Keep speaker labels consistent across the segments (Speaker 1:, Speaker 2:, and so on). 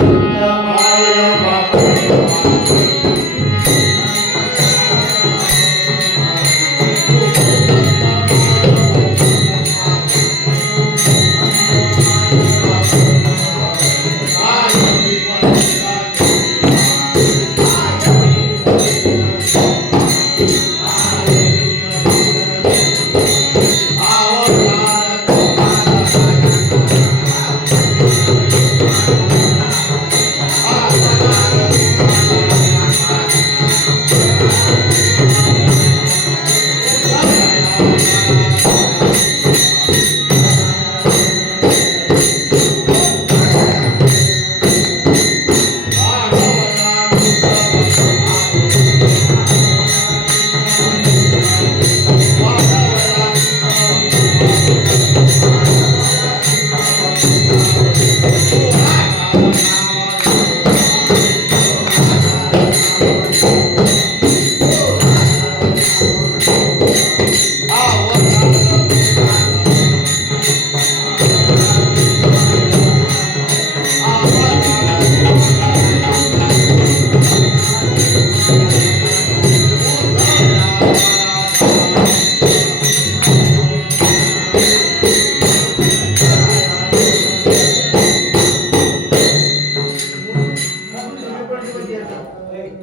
Speaker 1: الله 아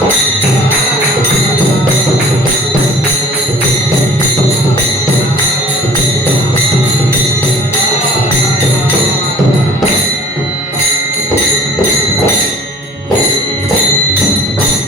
Speaker 1: you